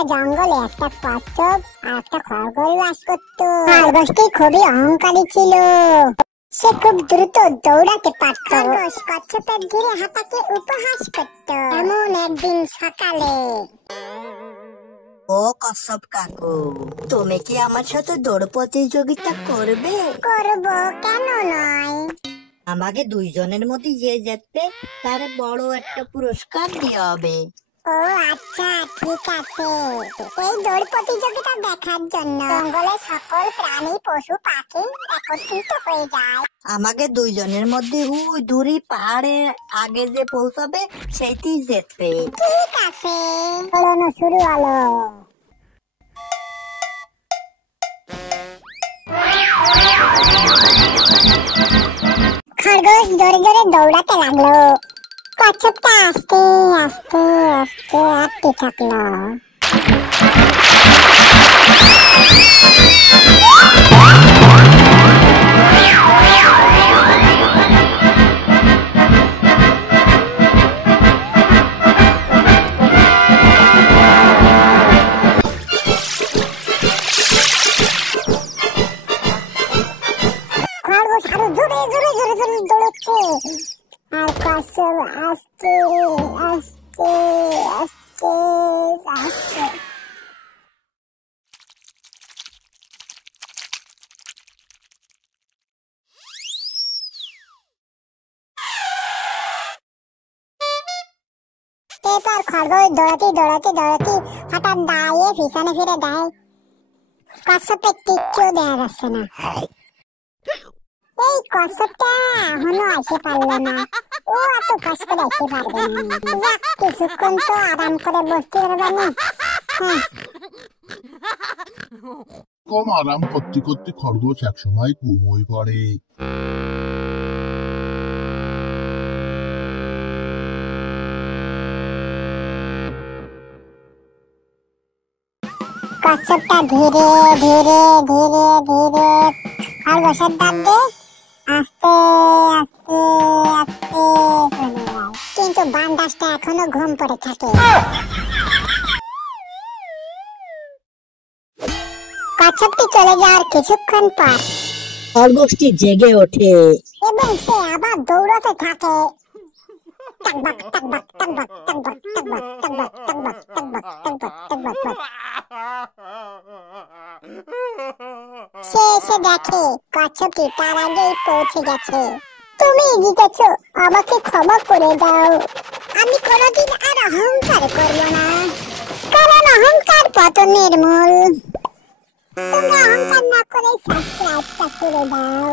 একটা জঙ্গলে একটা কচ্ছপ আর একটা খরগোশ বাস করতো। খরগোশটি খুবই অহংকারী ছিল, সে খুব দ্রুত দৌড়াতে পারত। খরগোশ কচ্ছপের ধীরে হাঁটাকে উপহাস করত। এমন একদিন সকালে, ও কচ্ছপ কাকু, তুমি কি আমার সাথে দৌড় প্রতিযোগিতা করবে? করব, কেন নয়। আমাকে দুইজনের মধ্যে যে জিতবে তার বড় একটা পুরস্কার দেওয়া হবে। ও আচ্ছা, ঠিক আছে। এই দৌড় প্রতিযোগিতা দেখার জন্য জঙ্গলে সকল প্রাণী পশু পাখি একত্রিত হয়ে যায়। আমাকে দুইজনের মধ্যে ওই দূরে পাহাড়ে আগে যে পৌঁছাবে সেইটি জিতবে। ঠিক আছে, চলো শুরু হলো। খরগোশ জোরে জোরে দৌড়াতে লাগলো। কচ্ছপটা আস্তে আস্তে আস্তে হাঁটতে থাকলো। খরগোশ আরো জোরে জোরে জোরে জোরে দৌড়চ্ছে, আর কচ্ছপ আস্তে আস্তে আস্তে আস্তে। এরপর খরগোশ দৌড়াতে দৌড়াতে দৌড়াতে হঠাৎ দাঁড়িয়ে পিছনে ফিরে দেয়। কচ্ছপের কিচ্ছু দেখা যাচ্ছে না। এই কচ্ছপটা এখনো আসতে পারলো না, ও এত কষ্ট করে আসতে পারবে না। যাক, কিছুক্ষণ তো আরাম করে বসতে পারবে। কম আরাম করতে করতে খরগোশ একসময় ঘুমোয় পড়ে। কচ্ছপটা ধীরে ধীরে ধীরে ধীরে খরগোশের ডাক দিয়ে আস্তে আস্তে আস্তে চলে যায়। কিন্তু বান্দাসটা এখনো ঘুম পড়ে থাকে। কচ্ছপটি চলে যাওয়ার কিছুক্ষণ পর খরগোশটি জেগে ওঠে এবং সে আবার দৌড়াতে থাকে। টাকবাক টাকবাক টাকবাক টাকবাক টাকবাক টাকবাক টাকবাক টাকবাক টাকবাক টাকবাক টাকবাক। সে এসে দেখে কচ্ছপটি তার আগেই পৌঁছে গেছে। তুমি জিতেছো, আমাকে ক্ষমা করে দাও। আমি কোনোদিন আর অহংকার করবো না, কারণ অহংকার পতনের মূল। তোমরা অহংকার না করে সাবস্ক্রাইবটা করে দাও।